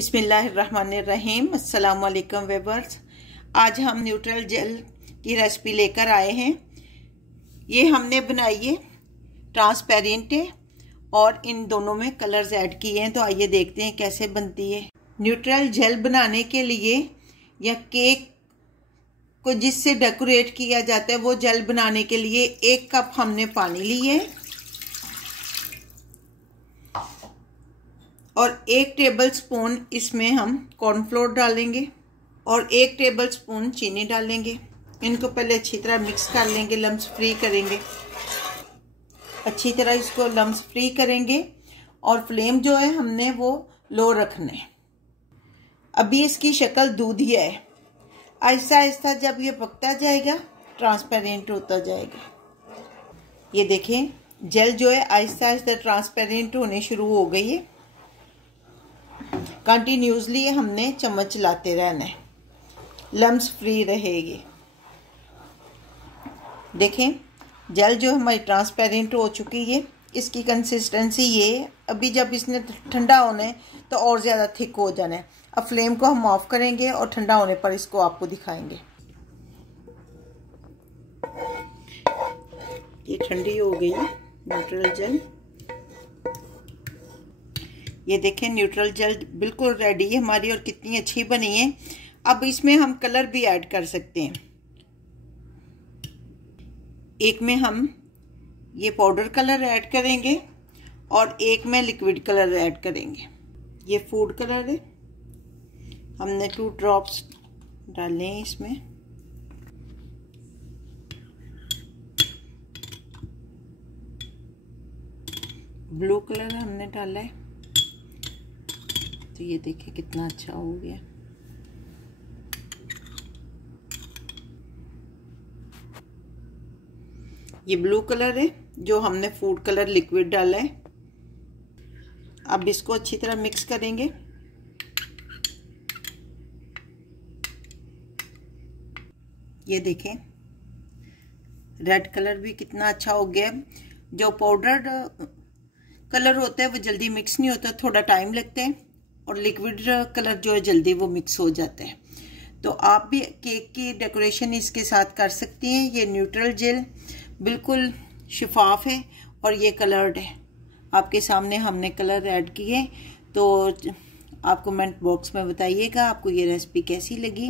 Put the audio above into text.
बिस्मिल्लाहिर्रहमानिर्रहीम। अस्सलाम वालेकुम व्यूअर्स। आज हम न्यूट्रल जेल की रेसिपी लेकर आए हैं। ये हमने बनाई है, ट्रांसपेरेंट है और इन दोनों में कलर्स ऐड किए हैं। तो आइए देखते हैं कैसे बनती है। न्यूट्रल जेल बनाने के लिए या केक को जिससे डेकोरेट किया जाता है वो जेल बनाने के लिए 1 कप हमने पानी लिए है और 1 टेबलस्पून इसमें हम कॉर्नफ्लोर डालेंगे और 1 टेबलस्पून चीनी डालेंगे। इनको पहले अच्छी तरह मिक्स कर लेंगे, लम्स फ्री करेंगे। अच्छी तरह इसको लम्स फ्री करेंगे और फ्लेम जो है हमने वो लो रखना है। अभी इसकी शक्ल दूधिया है। आहिस्ता आहिस्ता जब ये पकता जाएगा ट्रांसपेरेंट होता जाएगा। ये देखें जेल जो है आहिस्ता आहिस्ता ट्रांसपेरेंट होने शुरू हो गई है। कंटिन्यूसली हमने चम्मच चलाते रहना है, लम्स फ्री रहेगी। देखें जेल जो हमारी ट्रांसपेरेंट हो चुकी है। इसकी कंसिस्टेंसी ये, अभी जब इसने ठंडा होना है तो और ज़्यादा थिक हो जाना है। अब फ्लेम को हम ऑफ करेंगे और ठंडा होने पर इसको आपको दिखाएंगे। ये ठंडी हो गई है न्यूट्रल जेल। ये देखें न्यूट्रल जेल बिल्कुल रेडी है हमारी और कितनी अच्छी बनी है। अब इसमें हम कलर भी ऐड कर सकते हैं। एक में हम ये पाउडर कलर ऐड करेंगे और एक में लिक्विड कलर ऐड करेंगे। ये फूड कलर है, हमने 2 ड्रॉप्स डाले हैं इसमें। ब्लू कलर हमने डाला है। तो ये देखिए कितना अच्छा हो गया। ये ब्लू कलर है जो हमने फूड कलर लिक्विड डाला है। अब इसको अच्छी तरह मिक्स करेंगे। ये देखें रेड कलर भी कितना अच्छा हो गया। जो पाउडर कलर होता है वो जल्दी मिक्स नहीं होता, थोड़ा टाइम लगता है, और लिक्विड कलर जो है जल्दी वो मिक्स हो जाता है। तो आप भी केक की डेकोरेशन इसके साथ कर सकती हैं। ये न्यूट्रल जेल बिल्कुल शिफाफ है और ये कलर्ड है। आपके सामने हमने कलर ऐड किए। तो आप कमेंट बॉक्स में बताइएगा आपको ये रेसिपी कैसी लगी।